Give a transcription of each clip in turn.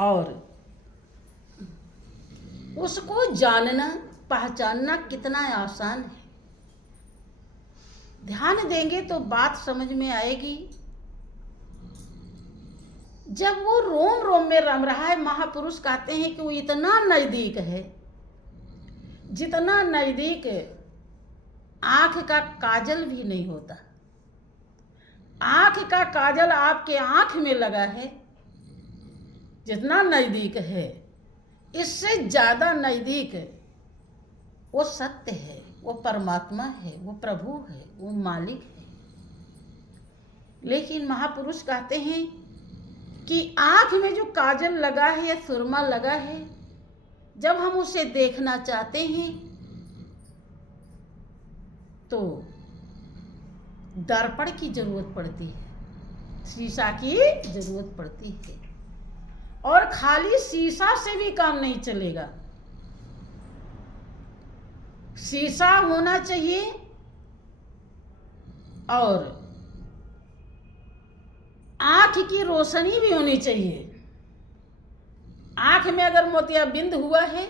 और उसको जानना पहचानना कितना आसान है। ध्यान देंगे तो बात समझ में आएगी। जब वो रोम रोम में रम रहा है, महापुरुष कहते हैं कि वो इतना नजदीक है, जितना नजदीक आंख का काजल भी नहीं होता। आंख का काजल आपके आंख में लगा है, जितना नजदीक है, इससे ज्यादा नजदीक वो सत्य है, वो परमात्मा है, वो प्रभु है, वो मालिक है। लेकिन महापुरुष कहते हैं कि आंख में जो काजल लगा है या सुरमा लगा है, जब हम उसे देखना चाहते हैं तो दर्पण की जरूरत पड़ती है, शीशा की जरूरत पड़ती है। और खाली शीशा से भी काम नहीं चलेगा, शीशा होना चाहिए और आंख की रोशनी भी होनी चाहिए। आंख में अगर मोतियाबिंद हुआ है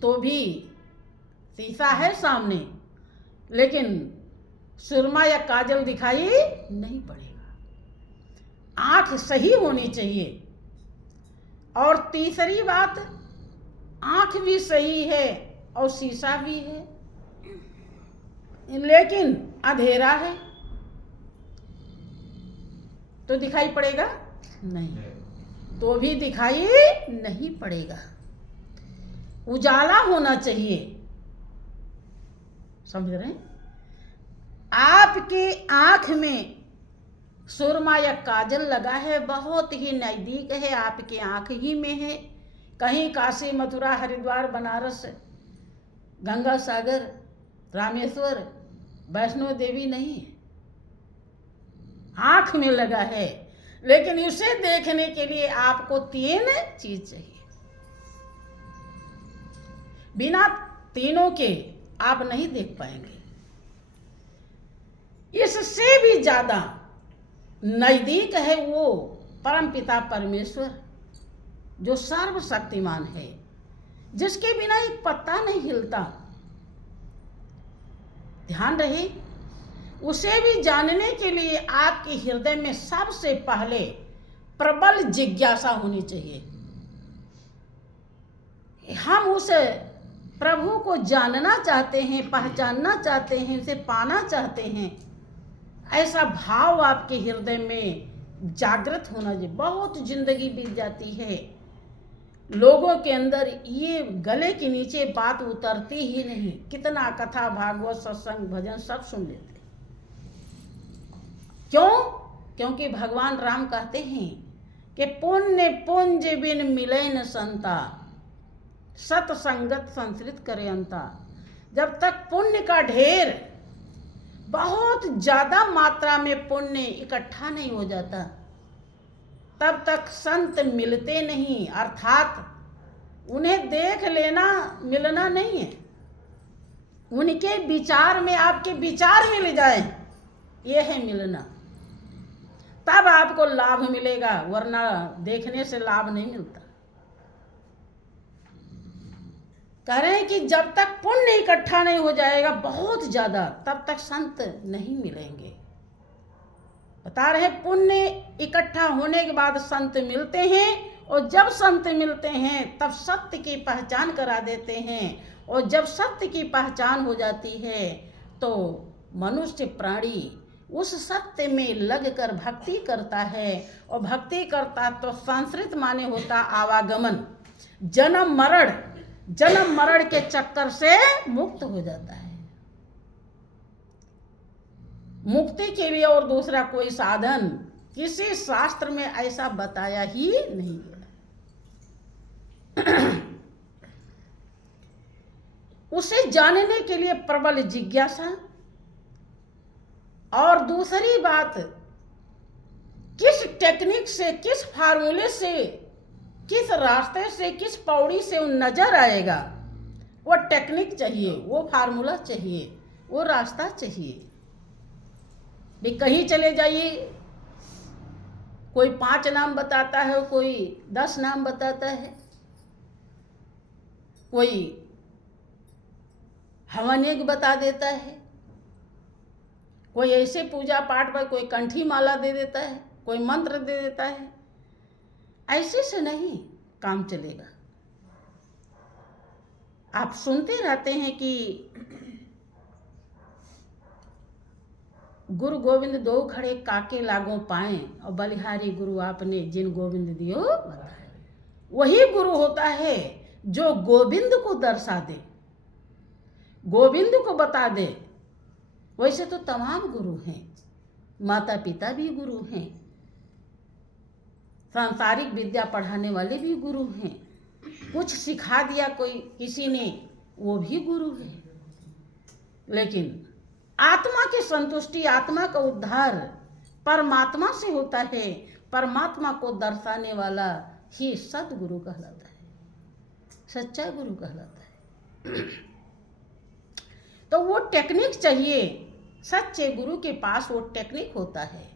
तो भी शीशा है सामने, लेकिन सुरमा या काजल दिखाई नहीं पड़ेगा। आंख सही होनी चाहिए। और तीसरी बात, आंख भी सही है और शीशा भी है, लेकिन अंधेरा है तो दिखाई पड़ेगा नहीं, तो भी दिखाई नहीं पड़ेगा। उजाला होना चाहिए, समझ रहे हैं? आपके आंख में सुरमा या काजल लगा है, बहुत ही नजदीक है, आपके आंख ही में है। कहीं काशी, मथुरा, हरिद्वार, बनारस, गंगा सागर, रामेश्वर, वैष्णो देवी नहीं है, आंख में लगा है। लेकिन उसे देखने के लिए आपको 3 चीज चाहिए। बिना तीनों के आप नहीं देख पाएंगे। इससे भी ज्यादा नजदीक है वो परमपिता परमेश्वर, जो सर्वशक्तिमान है, जिसके बिना एक पत्ता नहीं हिलता। ध्यान रहे, उसे भी जानने के लिए आपके हृदय में सबसे पहले प्रबल जिज्ञासा होनी चाहिए। हम उस प्रभु को जानना चाहते हैं, पहचानना चाहते हैं, उसे पाना चाहते हैं। ऐसा भाव आपके हृदय में जागृत होना चाहिए। बहुत जिंदगी बीत जाती है, लोगों के अंदर ये गले के नीचे बात उतरती ही नहीं। कितना कथा, भागवत, सत्संग, भजन सब सुन लेते, क्यों? क्योंकि भगवान राम कहते हैं कि पुण्य पुंज बिन मिले न संता, सतसंगत संसृत करे अंता। जब तक पुण्य का ढेर, बहुत ज्यादा मात्रा में पुण्य इकट्ठा नहीं हो जाता, तब तक संत मिलते नहीं। अर्थात उन्हें देख लेना मिलना नहीं है, उनके विचार में आपके विचार मिल जाए, यह है मिलना। तब आपको लाभ मिलेगा, वरना देखने से लाभ नहीं मिलता। कह रहे हैं कि जब तक पुण्य इकट्ठा नहीं हो जाएगा बहुत ज्यादा, तब तक संत नहीं मिलेंगे। बता रहे, पुण्य इकट्ठा होने के बाद संत मिलते हैं, और जब संत मिलते हैं तब सत्य की पहचान करा देते हैं। और जब सत्य की पहचान हो जाती है तो मनुष्य प्राणी उस सत्य में लगकर भक्ति करता है। और भक्ति करता तो संसृत माने होता आवागमन, जन्म मरण के चक्कर से मुक्त हो जाता है। मुक्ति के लिए और दूसरा कोई साधन किसी शास्त्र में ऐसा बताया ही नहीं गया। उसे जानने के लिए प्रबल जिज्ञासा। और दूसरी बात, किस टेक्निक से, किस फार्मूले से, किस रास्ते से, किस पौड़ी से वो नजर आएगा, वो टेक्निक चाहिए, वो फार्मूला चाहिए, वो रास्ता चाहिए। भी कहीं चले जाइए, कोई 5 नाम बताता है, कोई 10 नाम बताता है, कोई हवन यज्ञ बता देता है, कोई ऐसे पूजा पाठ पर कोई कंठी माला दे देता है, कोई मंत्र दे देता है। ऐसे से नहीं काम चलेगा। आप सुनते रहते हैं कि गुरु गोविंद दो खड़े काके लागो पाए, और बलिहारी गुरु आपने जिन गोविंद दियो बताए। वही गुरु होता है जो गोविंद को दर्शा दे, गोविंद को बता दे। वैसे तो तमाम गुरु हैं, माता पिता भी गुरु हैं, सांसारिक विद्या पढ़ाने वाले भी गुरु हैं, कुछ सिखा दिया कोई किसी ने, वो भी गुरु है। लेकिन आत्मा की संतुष्टि, आत्मा का उद्धार परमात्मा से होता है। परमात्मा को दर्शाने वाला ही सतगुरु कहलाता है, सच्चा गुरु कहलाता है। तो वो टेक्निक चाहिए, सच्चे गुरु के पास वो टेक्निक होता है,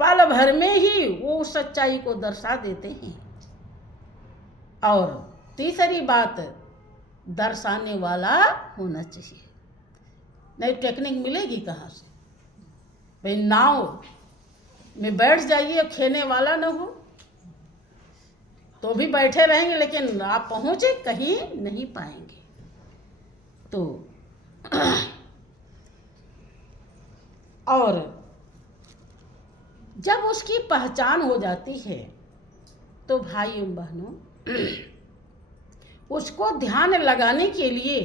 पल भर में ही वो सच्चाई को दर्शा देते हैं। और तीसरी बात, दर्शाने वाला होना चाहिए, नहीं टेक्निक मिलेगी कहाँ से? भाई नाव में बैठ जाइए, खेने वाला न हो तो भी बैठे रहेंगे, लेकिन आप पहुँचे कहीं नहीं पाएंगे। तो और जब उसकी पहचान हो जाती है तो भाइयों बहनों, उसको ध्यान लगाने के लिए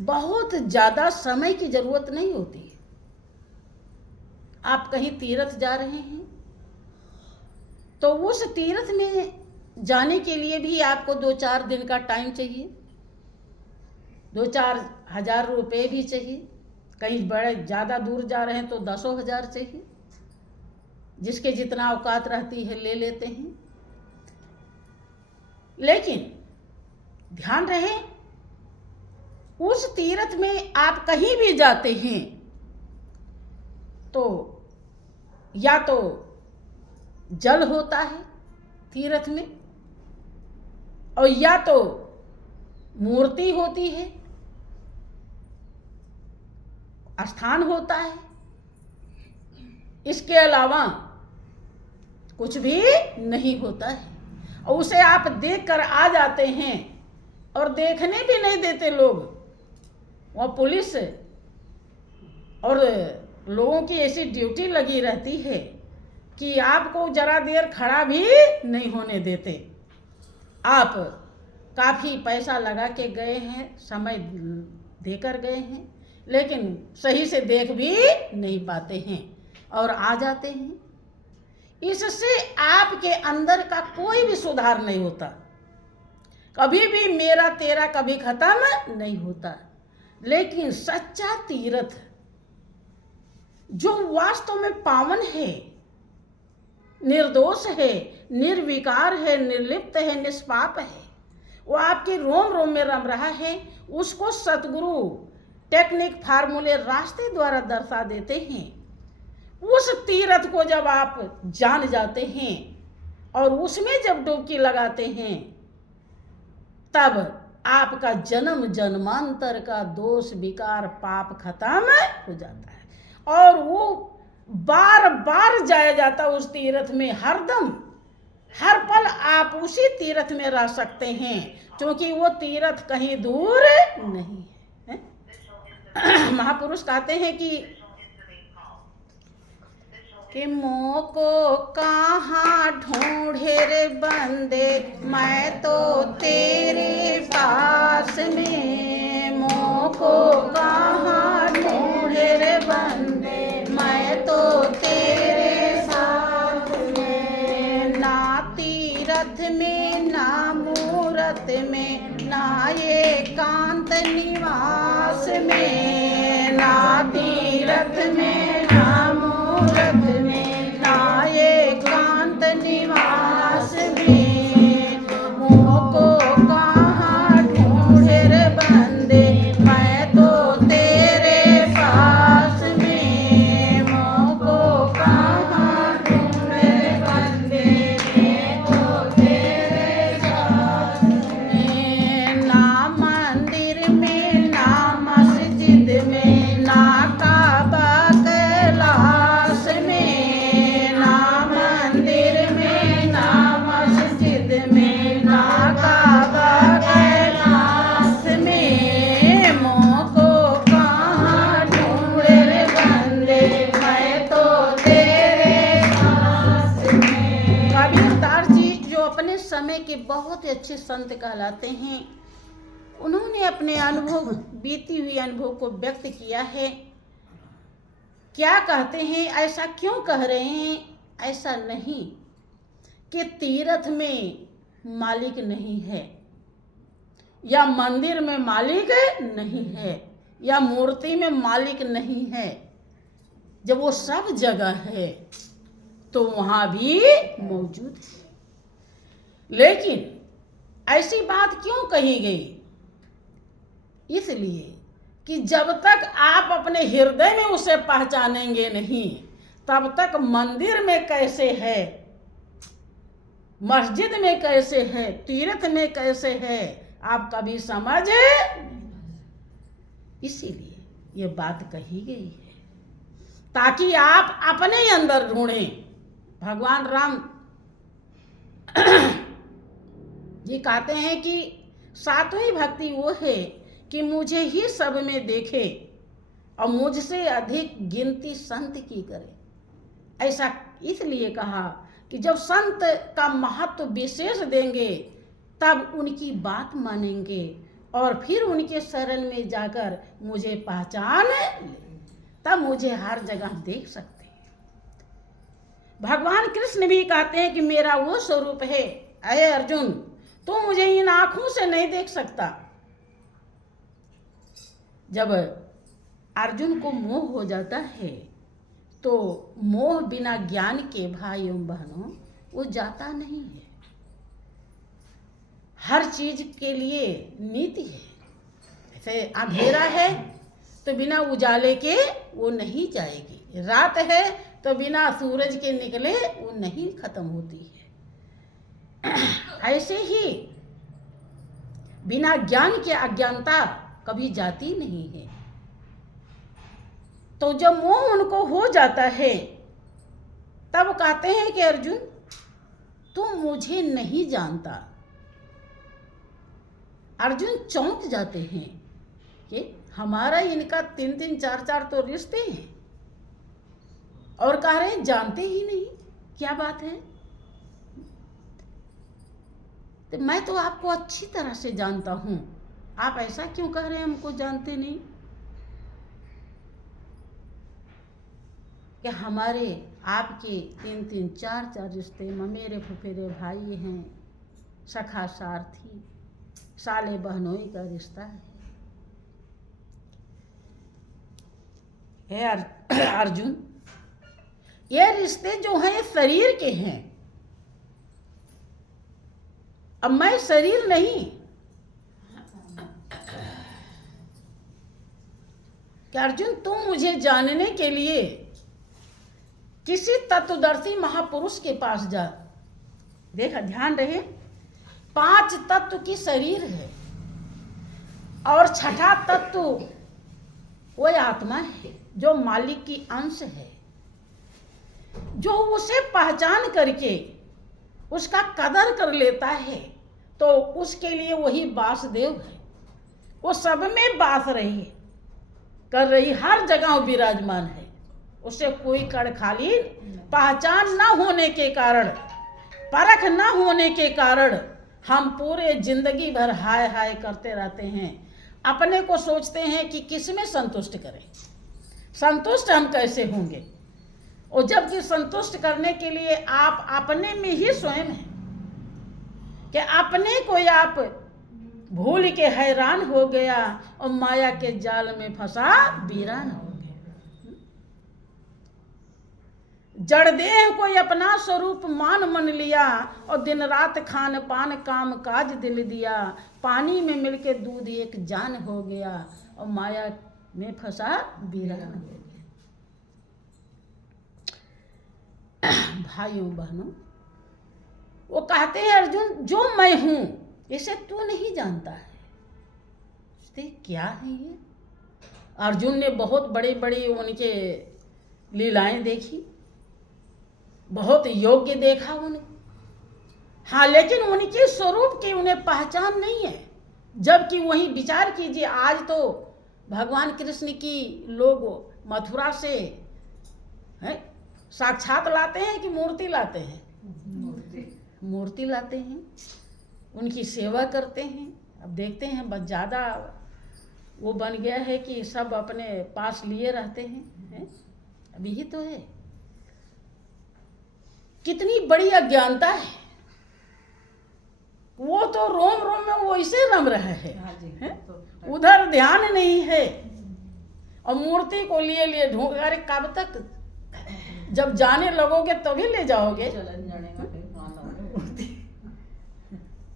बहुत ज़्यादा समय की ज़रूरत नहीं होती है। आप कहीं तीर्थ जा रहे हैं तो उस तीर्थ में जाने के लिए भी आपको 2-4 दिन का टाइम चाहिए, 2-4 हज़ार रुपये भी चाहिए। कहीं बड़े ज़्यादा दूर जा रहे हैं तो 10 हज़ार चाहिए, जिसके जितना औकात रहती है ले लेते हैं। लेकिन ध्यान रहे, उस तीर्थ में आप कहीं भी जाते हैं तो या तो जल होता है तीर्थ में, और या तो मूर्ति होती है, स्थान होता है। इसके अलावा कुछ भी नहीं होता है, और उसे आप देख कर आ जाते हैं और देखने भी नहीं देते लोग। वह पुलिस और लोगों की ऐसी ड्यूटी लगी रहती है कि आपको जरा देर खड़ा भी नहीं होने देते। आप काफ़ी पैसा लगा के गए हैं, समय देकर गए हैं, लेकिन सही से देख भी नहीं पाते हैं और आ जाते हैं। इससे आपके अंदर का कोई भी सुधार नहीं होता, कभी भी मेरा तेरा कभी खत्म नहीं होता। लेकिन सच्चा तीर्थ जो वास्तव में पावन है, निर्दोष है, निर्विकार है, निर्लिप्त है, निष्पाप है, वो आपके रोम रोम में रम रहा है, उसको सतगुरु टेक्निक, फार्मूले, रास्ते द्वारा दर्शा देते हैं। उस तीर्थ को जब आप जान जाते हैं और उसमें जब डुबकी लगाते हैं, तब आपका जन्म जन्मांतर का दोष विकार पाप खत्म हो जाता है, और वो बार बार जाया जाता उस तीर्थ में। हरदम हर पल आप उसी तीर्थ में रह सकते हैं, क्योंकि वो तीर्थ कहीं दूर नहीं है। महापुरुष कहते हैं कि मोको कहाँ ढूंढे रे बंदे, मैं तो तेरे पास में। मोको कहाँ ढूंढे रे बंदे, मैं तो तेरे साथ में। ना तीरथ में ना मूरत में, ना एकांत निवास में। ना तीरथ में ना मूरत में, ना एकांत निवास में। मोको कहाँ ढूंढे रे बंदे, मैं तो तेरे पास में। मोको कहाँ ढूंढे समय के बहुत ही अच्छे संत कहलाते हैं। उन्होंने अपने अनुभव, बीती हुई अनुभव को व्यक्त किया है। क्या कहते हैं, ऐसा क्यों कह रहे हैं? ऐसा नहीं कि तीर्थ में मालिक नहीं है, या मंदिर में मालिक नहीं है, या मूर्ति में मालिक नहीं है। जब वो सब जगह है तो वहां भी मौजूद है। लेकिन ऐसी बात क्यों कही गई? इसलिए कि जब तक आप अपने हृदय में उसे पहचानेंगे नहीं, तब तक मंदिर में कैसे है, मस्जिद में कैसे है, तीर्थ में कैसे है, आप कभी समझ। इसीलिए ये बात कही गई है, ताकि आप अपने अंदर ढूंढें। भगवान राम जी कहते हैं कि सातवीं भक्ति वो है कि मुझे ही सब में देखे और मुझसे अधिक गिनती संत की करे। ऐसा इसलिए कहा कि जब संत का महत्व विशेष देंगे तब उनकी बात मानेंगे और फिर उनके शरण में जाकर मुझे पहचान ले, तब मुझे हर जगह देख सकते हैं। भगवान कृष्ण भी कहते हैं कि मेरा वो स्वरूप है, अये अर्जुन तू मुझे इन आंखों से नहीं देख सकता। जब अर्जुन को मोह हो जाता है तो मोह बिना ज्ञान के भाइयों बहनों वो जाता नहीं है। हर चीज के लिए नीति है। जैसे अंधेरा है तो बिना उजाले के वो नहीं जाएगी, रात है तो बिना सूरज के निकले वो नहीं खत्म होती है। ऐसे ही बिना ज्ञान के अज्ञानता कभी जाती नहीं है। तो जब मोह उनको हो जाता है तब कहते हैं कि अर्जुन तुम मुझे नहीं जानता। अर्जुन चौंक जाते हैं कि हमारा इनका 3-3 4-4 तो रिश्ते हैं और कह रहे हैं जानते ही नहीं, क्या बात है? तो मैं तो आपको अच्छी तरह से जानता हूं, आप ऐसा क्यों कह रहे हैं हमको जानते नहीं? कि हमारे आपके 3-3 4-4 रिश्ते, ममेरे फुफेरे भाई हैं, सखा सारथी, साले बहनोई का रिश्ता है। अर्जुन ये रिश्ते जो हैं शरीर के हैं। अब मैं शरीर नहीं कि अर्जुन तुम मुझे जानने के लिए किसी तत्वदर्शी महापुरुष के पास जा। देखा, ध्यान रहे, 5 तत्व की शरीर है और छठा तत्व वो आत्मा है जो मालिक की अंश है, जो उसे पहचान करके उसका कदर कर लेता है तो उसके लिए वही वासुदेव है। वो सब में बास रही कर रही, हर जगह विराजमान है, उसे कोई कड़ खाली। पहचान न होने के कारण, परख न होने के कारण हम पूरे जिंदगी भर हाय हाय करते रहते हैं। अपने को सोचते हैं कि किस में संतुष्ट करें, संतुष्ट हम कैसे होंगे? और जबकि संतुष्ट करने के लिए आप अपने में ही स्वयं हैं कि अपने को आप भूल के हैरान हो गया और माया के जाल में फंसा वीरान हो गया। जड़ देह को अपना स्वरूप मान मन लिया और दिन रात खान पान काम काज दिल दिया। पानी में मिलके दूध एक जान हो गया और माया में फंसा वीरान हो गया। भाइयों बहनों, वो कहते हैं अर्जुन जो मैं हूं इसे तू नहीं जानता है। क्या है ये? अर्जुन ने बहुत बड़ी बड़ी उनके लीलाएं देखी, बहुत योग्य देखा उन्हें, हाँ, लेकिन उनके स्वरूप की उन्हें पहचान नहीं है। जबकि वही विचार कीजिए, आज तो भगवान कृष्ण की लोग मथुरा से है साक्षात लाते हैं कि मूर्ति लाते हैं? मूर्ति लाते हैं, उनकी सेवा करते हैं। अब देखते हैं बस ज़्यादा वो बन गया है कि सब अपने पास लिए रहते हैं। अभी ही तो है, कितनी बड़ी अज्ञानता है। वो तो रोम रोम में वो इसे रम रहा है, उधर ध्यान नहीं है और मूर्ति को लिए लिए ढूंढ। अरे कब तक, जब जाने लगोगे तभी ले जाओगे।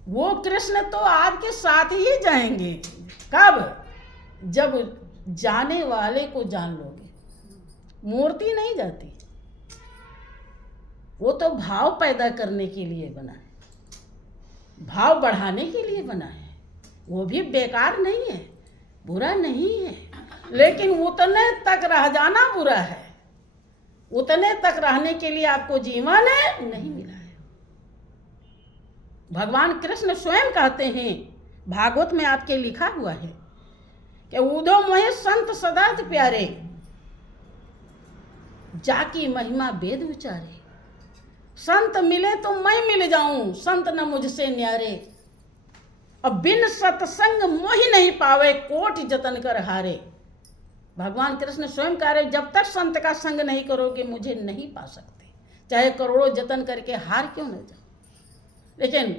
वो कृष्ण तो आपके साथ ही जाएंगे। कब? जब जाने वाले को जान लोगे। मूर्ति नहीं जाती, वो तो भाव पैदा करने के लिए बना है, भाव बढ़ाने के लिए बना है। वो भी बेकार नहीं है, बुरा नहीं है, लेकिन उतने तक रह जाना बुरा है। उतने तक रहने के लिए आपको जीवन नहीं मिला है। भगवान कृष्ण स्वयं कहते हैं, भागवत में आपके लिखा हुआ है कि उदो मोहे संत सदात प्यारे, जाकी महिमा वेद विचारे। संत मिले तो मैं मिल जाऊं, संत न मुझसे न्यारे। अब बिन सत्संग मोहि नहीं पावे, कोटि जतन कर हारे। भगवान कृष्ण स्वयं कह रहे, जब तक संत का संग नहीं करोगे मुझे नहीं पा सकते, चाहे करोड़ों जतन करके हार क्यों न जाओ। लेकिन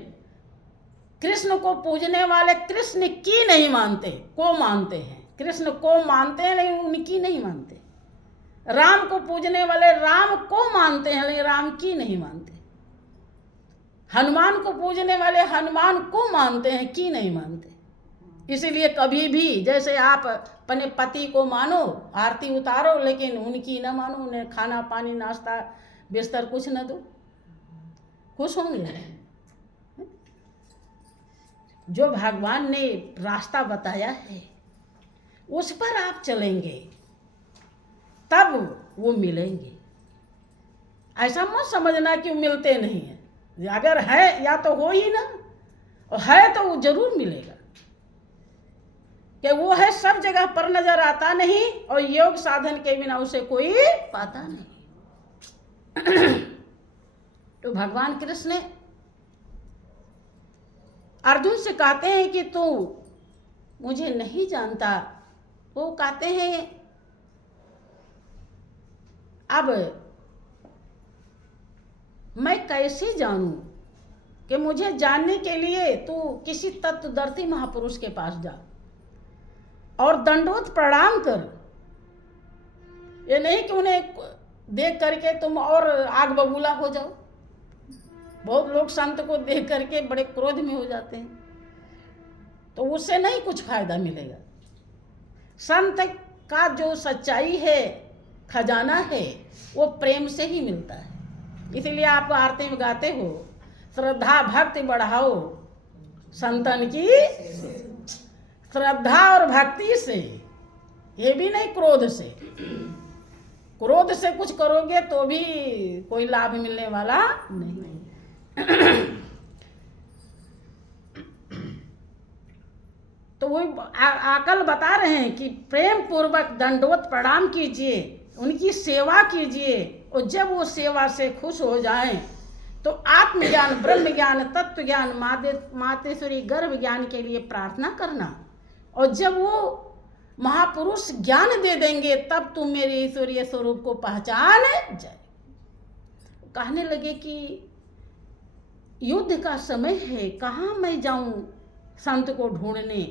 कृष्ण को पूजने वाले कृष्ण की नहीं मानते, को मानते हैं। कृष्ण को मानते हैं लेकिन उनकी नहीं मानते। राम को पूजने वाले राम को मानते हैं लेकिन राम की नहीं मानते। हनुमान को पूजने वाले हनुमान को मानते हैं, की नहीं मानते। इसीलिए कभी भी जैसे आप अपने पति को मानो, आरती उतारो, लेकिन उनकी न मानो, उन्हें खाना पानी नाश्ता बिस्तर कुछ न दो, खुश होंगे? जो भगवान ने रास्ता बताया है उस पर आप चलेंगे तब वो मिलेंगे। ऐसा मत समझना कि मिलते नहीं हैं। अगर है या तो हो ही ना, और है तो वो जरूर मिलेगा। कि वो है सब जगह पर नजर आता नहीं, और योग साधन के बिना उसे कोई पाता नहीं। तो भगवान कृष्ण अर्जुन से कहते हैं कि तू मुझे नहीं जानता। वो कहते हैं अब मैं कैसे जानूं? कि मुझे जानने के लिए तू किसी तत्वदर्शी महापुरुष के पास जा और दंडोत प्रणाम कर। ये नहीं कि उन्हें देख करके तुम और आग बबूला हो जाओ। बहुत लोग संत को देख करके बड़े क्रोध में हो जाते हैं, तो उससे नहीं कुछ फायदा मिलेगा। संत का जो सच्चाई है, खजाना है, वो प्रेम से ही मिलता है। इसीलिए आप आरती में गाते हो, श्रद्धा भक्ति बढ़ाओ संतन की, श्रद्धा और भक्ति से, ये भी नहीं क्रोध से। क्रोध से कुछ करोगे तो भी कोई लाभ मिलने वाला नहीं। तो वही आकल बता रहे हैं कि प्रेम पूर्वक दंडवत प्रणाम कीजिए, उनकी सेवा कीजिए, और जब वो सेवा से खुश हो जाएं तो आत्मज्ञान, ब्रह्म ज्ञान, तत्व ज्ञान, मातेश्वरी गर्भ ज्ञान के लिए प्रार्थना करना। और जब वो महापुरुष ज्ञान दे देंगे तब तुम मेरे ईश्वरीय स्वरूप को पहचान जाए। कहने लगे कि युद्ध का समय है, कहाँ मैं जाऊं संत को ढूंढने।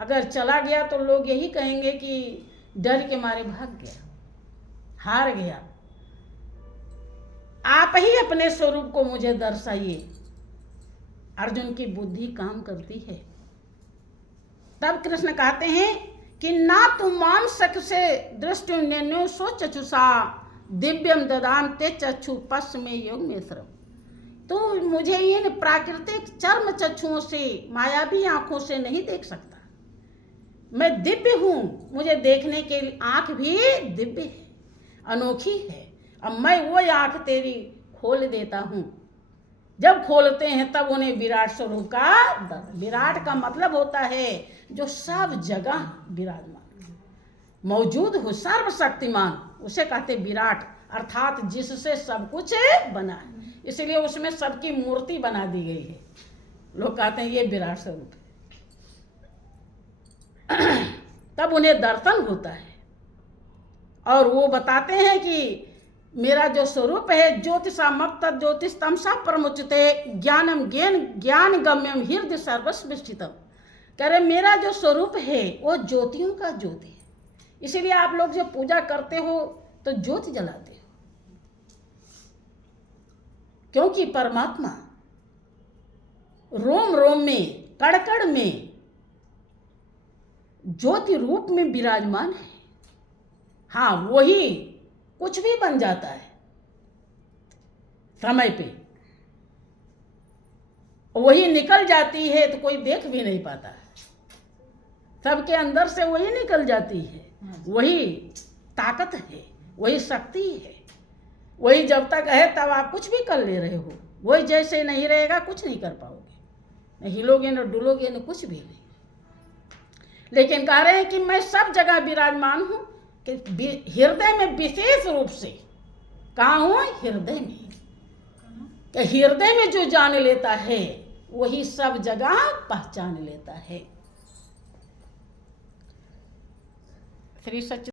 अगर चला गया तो लोग यही कहेंगे कि डर के मारे भाग गया, हार गया। आप ही अपने स्वरूप को मुझे दर्शाइए। अर्जुन की बुद्धि काम करती है। तब कृष्ण कहते हैं कि ना तुम मांसक से दृष्टि निर्णय सो चक्षुषा दिव्यम ददाम ते चक्षु पश्च में योग में श्रम। तो मुझे इन प्राकृतिक चर्म चक्षुओं से, मायावी आंखों से नहीं देख सकता। मैं दिव्य हूँ, मुझे देखने के लिए आंख भी दिव्य है, अनोखी है। अब मैं वो आंख तेरी खोल देता हूँ। जब खोलते हैं तब उन्हें विराट स्वरूप का, विराट का मतलब होता है जो सब जगह विराजमान मौजूद हो, सर्वशक्तिमान, उसे कहते विराट। अर्थात जिससे सब कुछ बना है, इसलिए उसमें सबकी मूर्ति बना दी गई है। लोग कहते हैं ये विराट स्वरूप है। तब उन्हें दर्शन होता है और वो बताते हैं कि मेरा जो स्वरूप है ज्योतिषामप तत् ज्योतिष तमसा प्रमुचते ज्ञानम ज्ञान गम्यम हृदय सर्वस्व स्थितम। कह रहे मेरा जो स्वरूप है वो ज्योतियों का ज्योति है, इसीलिए आप लोग जब पूजा करते हो तो ज्योति जलाते हो, क्योंकि परमात्मा रोम रोम में कण कण में ज्योति रूप में विराजमान है। हाँ, वही कुछ भी बन जाता है समय पे, वही निकल जाती है तो कोई देख भी नहीं पाता, सबके अंदर से वही निकल जाती है। वही ताकत है, वही शक्ति है, वही जब तक है तब आप कुछ भी कर ले रहे हो, वही जैसे नहीं रहेगा कुछ नहीं कर पाओगे, न हिलोगे न डुलोगे न कुछ भी नहीं। लेकिन कह रहे हैं कि मैं सब जगह विराजमान हूं, कि हृदय में विशेष रूप से कहाँ हूं, हृदय में। कि हृदय में जो जान लेता है वही सब जगह पहचान लेता है। श्री सच्चिदानंद